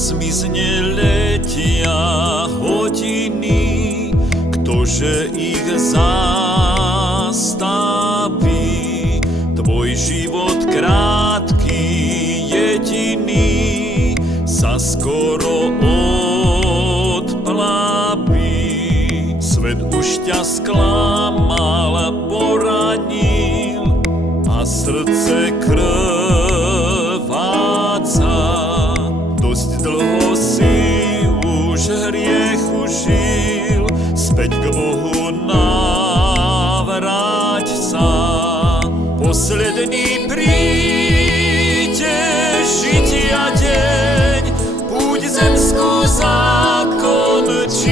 zmizne letia hodiny, ktože ich zastaví. Tvoj život krátky, jediný, sa skoro odplapí. Svet už ťa sklamal, poranil a srdce krváca. Dosť dlho si už hriechu žil, späť k Bohu navráť sa. Posledný príde žitia deň, púť zemskú zakončíš,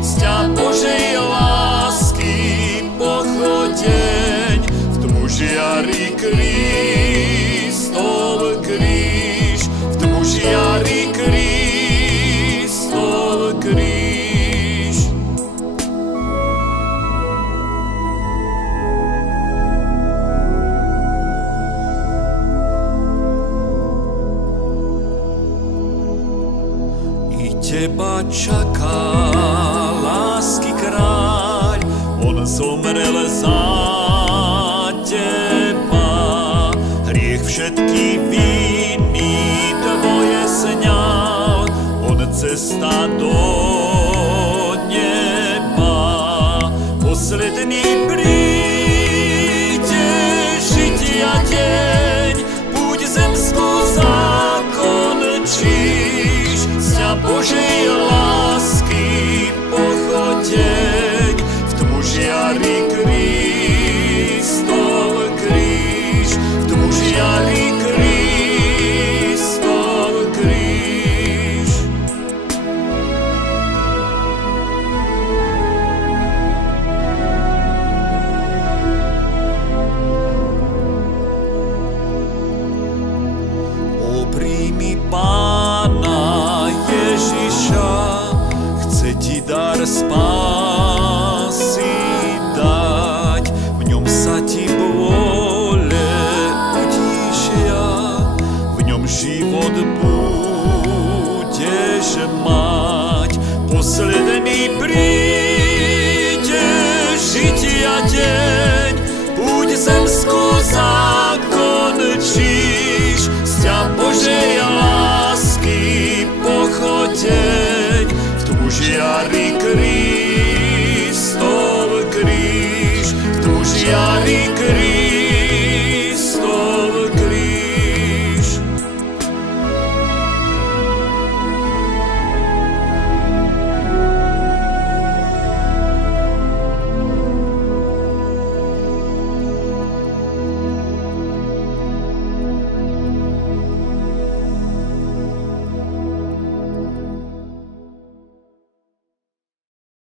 z ťa Božej lásky pochodeň, v tmu žiari Kristov kríž, v tmu žiari Kristov kríž. Teba čaká lásky kráľ, on zomrel za teba. Hriech všetky viny tvoje sňal, on cesta do neba. Posledný príde žitia deň, púť zemskú zakončíš, z ťa Božej lásky pochodeň, v tmu žiari Kristov kríž, v tmu žiari Kristov kríž. Príjmi Pána Ježiša, chce ti dar spásy dať, v ňom sa ti vôle utíšia, v ňom život budeš mať. Posledný príde žitia deň, púť zemskú zakončíš, z ťa Božej lásky pochodeň, v tmu žiari